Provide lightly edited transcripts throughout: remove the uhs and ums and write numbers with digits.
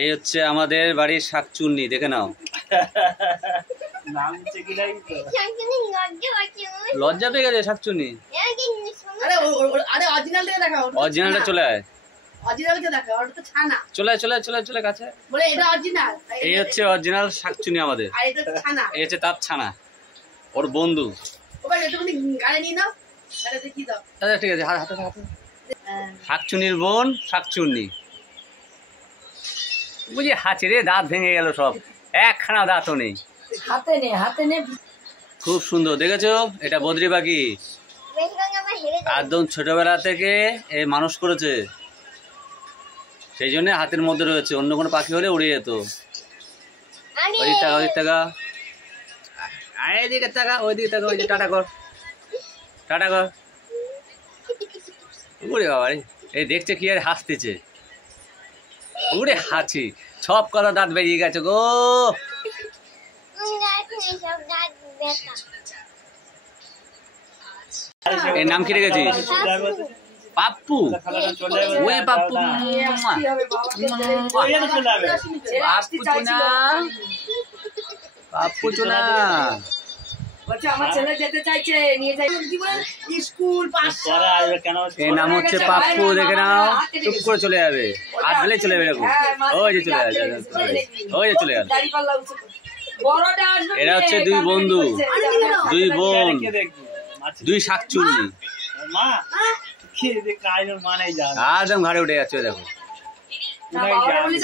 এই হচ্ছে আমাদের বাড়ির শাকচুন্নি, দেখে নাও। লজ্জা পেয়ে গেছে শাকচুন্নি। অরিজিনালটা চলে আয়, চলে আয়, চলে আয়, চলে আয়, চলে কাছে। এই হচ্ছে অরিজিনাল শাকচুন্নি আমাদের, এই হচ্ছে তার ছানা, ওর বন্ধু। আচ্ছা ঠিক আছে, হাতে হাতে। শাকচুন্নির বোন শাকচুন্নি। বুঝি হাঁচি রে, দাঁত ভেঙে গেল সব, একখানা দাঁতও নেই। হাতে নে। খুব সুন্দর দেখেছো, এটা বদ্রি পাখি, একদম ছোটবেলা থেকে এই মানুষ করেছে, সেই জন্য হাতের মধ্যে রয়েছে। অন্য কোনো পাখি হলে উড়ে যেত। ওইদিকে টাকা, ওইদিকে টাকা, এইদিকে টাকা, ওইদিকে টাকা, ওই যে টাটা কর, টাটা কর। উড়ে বাবা, এই দেখছে কি আর হাসতেছে, উড়ে হাঁচি, সব কথা দাঁত বেরিয়ে গেছে গো। এর নাম কি রেখেছিস? পাপ্পু। ওই পাপ্পু, পাপ্পু চোনা। এর নাম হচ্ছে পাপ্পু, দেখে নাও, চুপ করে চলে যাবে, হাত দিলেই চলে যাবে। ওই যে চলে যাবে, ওই যে চলে যাবে। এরা হচ্ছে দুই বন্ধু, দুই বোন, দুই শাকচুন্নি। একদম ঘাড়ে উঠে যাচ্ছে, দেখো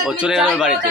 ও চলে গেল বাড়িতে।